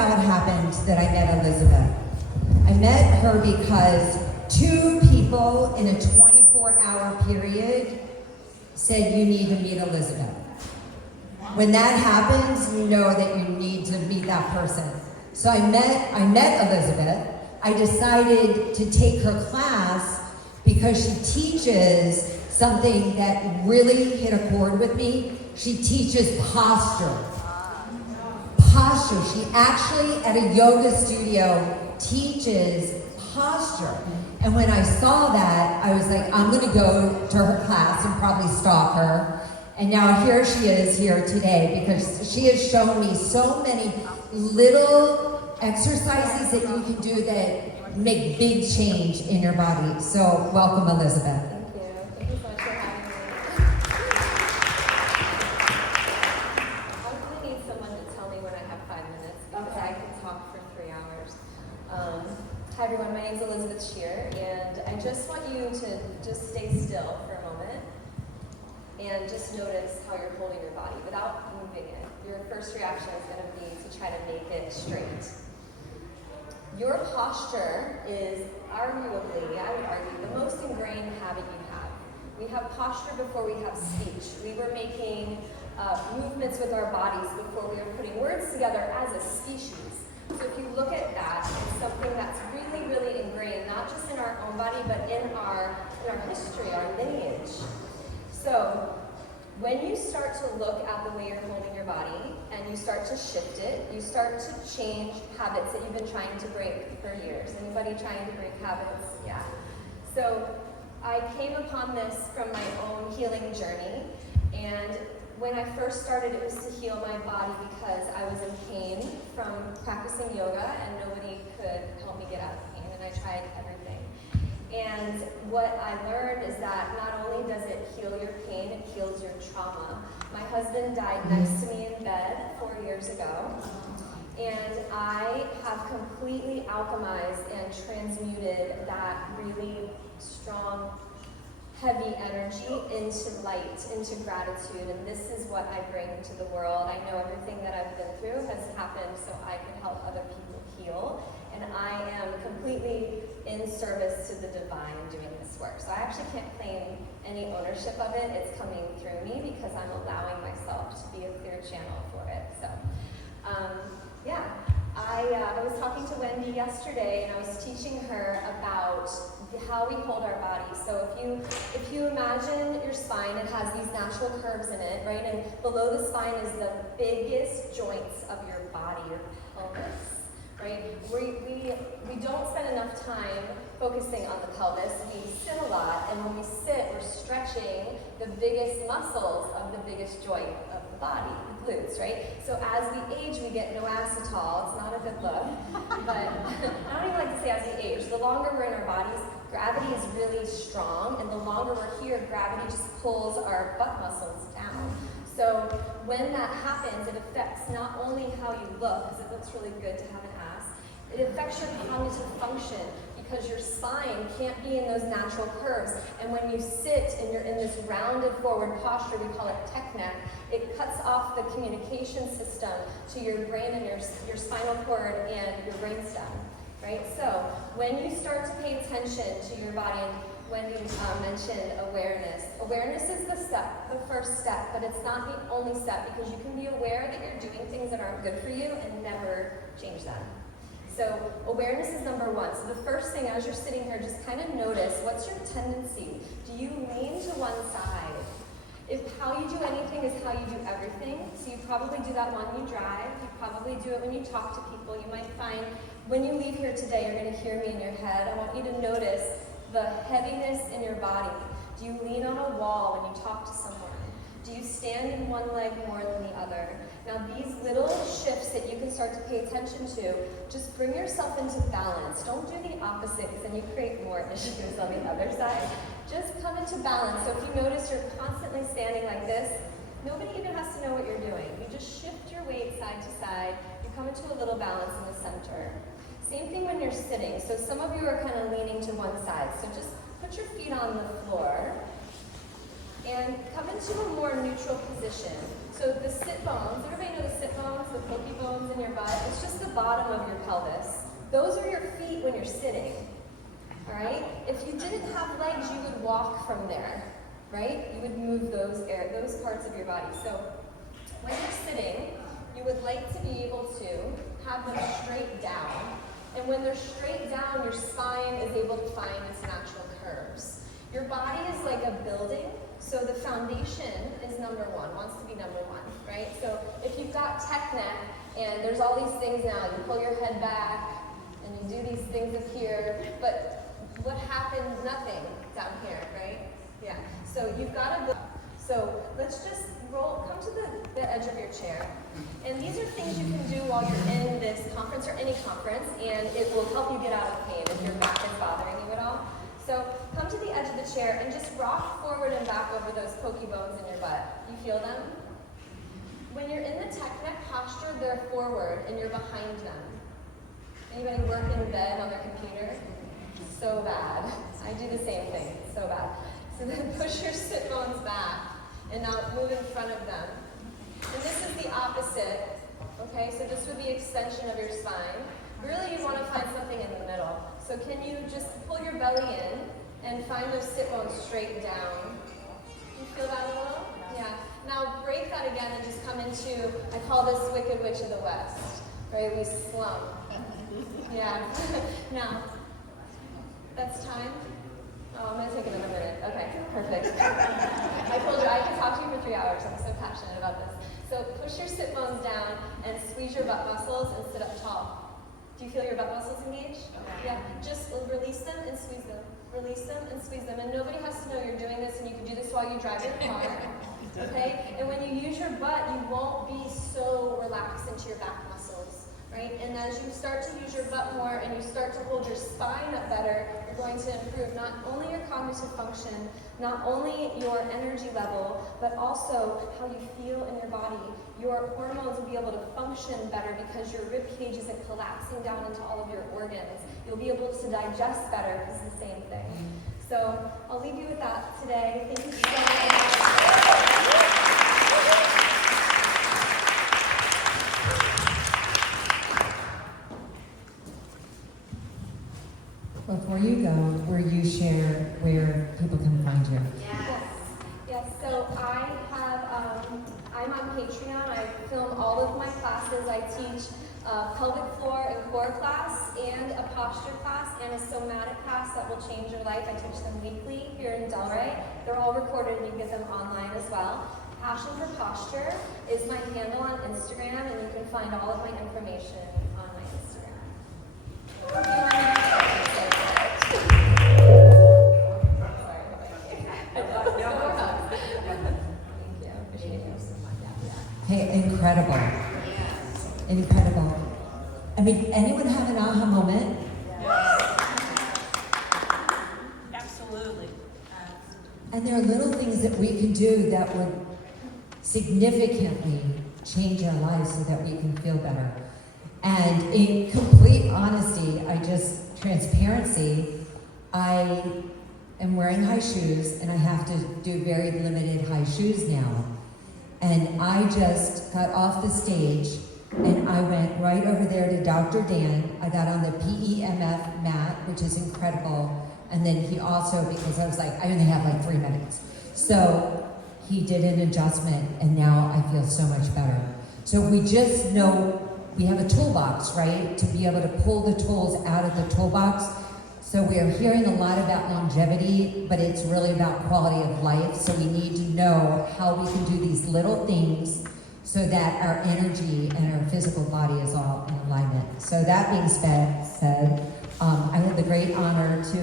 how it happened that I met Elizabeth. I met her because 2 people in a 24-hour period said you need to meet Elizabeth. When that happens, you know that you need to meet that person. So I met Elizabeth. I decided to take her class because she teaches something that really hit a chord with me. She teaches posture. Posture. She actually, at a yoga studio, teaches posture. And when I saw that, I was like, I'm gonna go to her class and probably stalk her. And now here she is here today because she has shown me so many little exercises that you can do that make big change in your body. So welcome, Elizabeth. Thank you. Thank you so much for having me. I really need someone to tell me when I have 5 minutes because I can talk for 3 hours. Hi everyone, my name is Elizabeth Shear, and I just want you to just stay still for a moment and just notice how you're holding your body without moving it. Your first reaction is going to be to try to make it straight. Your posture is arguably, I would argue, the most ingrained habit you have. We have posture before we have speech. We were making movements with our bodies before we were putting words together as a species. So if you look at that, it's something that's really, really ingrained, not just in our own body, but in our history, our lineage. So when you start to look at the way you're holding your body and you start to shift it, you start to change habits that you've been trying to break for years. Anybody trying to break habits? Yeah. So I came upon this from my own healing journey, and when I first started, it was to heal my body because I was in pain from practicing yoga and nobody could help me get out of pain, and I tried everything. And what I learned is that not only does it heal your pain, it heals your trauma. My husband died next to me in bed 4 years ago, and I have completely alchemized and transmuted that really strong, heavy energy into light, into gratitude, and this is what I bring to the world. I know everything that I've been through has happened so I can help other people heal, and I am completely in service to the divine doing this work. So I actually can't claim any ownership of it. It's coming through me because I'm allowing myself to be a clear channel for it. So, yeah. I was talking to Wendy yesterday, and I was teaching her about how we hold our bodies. So if you imagine your spine, it has these natural curves in it, right? And below the spine is the biggest joints of your body, your pelvis, right? We don't spend enough time focusing on the pelvis. We sit a lot, and when we sit, we're stretching the biggest muscles of the biggest joint of the body, the glutes, right? So as we age, we get no acetol. It's not a good look, but I don't even like to say as we age. The longer we're in our bodies, gravity is really strong, and the longer we're here, gravity just pulls our butt muscles down. So when that happens, it affects not only how you look, because it looks really good to have an ass, it affects your cognitive function, because your spine can't be in those natural curves. And when you sit and you're in this rounded forward posture, we call it tech neck, it cuts off the communication system to your brain and your spinal cord and your brainstem, right? So when you start to pay attention to your body, and Wendy mentioned awareness. Awareness is the first step, but it's not the only step, because you can be aware that you're doing things that aren't good for you and never change them. So awareness is number one. So the first thing, as you're sitting here, just kind of notice, what's your tendency? Do you lean to one side? If how you do anything is how you do everything, so you probably do that when you drive, you probably do it when you talk to people. You might find when you leave here today, you're going to hear me in your head. I want you to notice the heaviness in your body. Do you lean on a wall when you talk to someone? Do you stand in one leg more than the other? Now these little shifts that you can start to pay attention to, just bring yourself into balance. Don't do the opposite, because then you create more issues on the other side. Just come into balance. So if you notice you're constantly standing like this, nobody even has to know what you're doing. You just shift your weight side to side. You come into a little balance in the center. Same thing when you're sitting. So some of you are kind of leaning to one side. So just put your feet on the floor. and come into a more neutral position. So the sit bones, everybody know the sit bones, the pokey bones in your butt? It's just the bottom of your pelvis. Those are your feet when you're sitting, all right? If you didn't have legs, you would walk from there, right? You would move those parts of your body. So when you're sitting, you would like to be able to have them straight down. And when they're straight down, your spine is able to find its natural curves. Your body is like a building, so the foundation is number one, wants to be number one, right? So if you've got tech neck, and there's all these things now, you pull your head back, and you do these things up here, but what happened? Nothing down here, right? Yeah, so you've got to go. So let's just come to the edge of your chair. And these are things you can do while you're in this conference or any conference, and it will help you get out of pain if your back is bothering you at all. So come to the edge of the chair and just rock forward and back over those pokey bones in your butt. You feel them? When you're in the tech neck posture, they're forward and you're behind them. Anybody work in bed on their computer? So bad. I do the same thing. So bad. So then push your sit bones back and now move in front of them. And this is the opposite. Okay, so this would be extension of your spine. Really, you want to find something in the middle. So can you just pull your belly in and find those sit bones straight down? You feel that a little? Yeah. Now break that again and just come into, I call this Wicked Witch of the West. Right, we slump. Yeah. Now, that's time. Oh, I'm going to take another minute. Okay, perfect. I told you I could talk to you for 3 hours. I'm so passionate about this. So push your sit bones down and squeeze your butt muscles and sit up tall. Do you feel your butt muscles engaged? Yeah. Just release them and squeeze them. Release them and squeeze them. And nobody has to know you're doing this, and you can do this while you drive your car. Okay? And when you use your butt, you won't be so relaxed into your back muscles. Right? And as you start to use your butt more and you start to hold your spine up better, you're going to improve not only your cognitive function, not only your energy level, but also how you feel in your body. Your hormones will be able to function better because your rib cage isn't collapsing down into all of your organs. You'll be able to digest better because it's the same thing. So I'll leave you with that today. Thank you so much. Before you go, where you share where people can find you. Yes. So I'm on Patreon. I film all of my classes. I teach pelvic floor and core class, and a posture class, and a somatic class that will change your life. I teach them weekly here in Delray. They're all recorded, and you get them online as well. Passion for Posture is my handle on Instagram, and you can find all of my information on my Instagram. Hey, incredible. Incredible. I mean, anyone have an aha moment? Absolutely. And there are little things that we can do that would significantly change our lives so that we can feel better. And in complete honesty, transparency, I am wearing high shoes, and I have to do very limited high shoes now. And I just got off the stage, and I went right over there to Dr. Dan. I got on the PEMF mat, which is incredible. And then he also, because I was like, I only have like 3 minutes. So he did an adjustment, and now I feel so much better. So we just know we have a toolbox, right? To be able to pull the tools out of the toolbox. So we are hearing a lot about longevity, but it's really about quality of life. So we need to know how we can do these little things so that our energy and our physical body is all in alignment. So that being said, I had the great honor to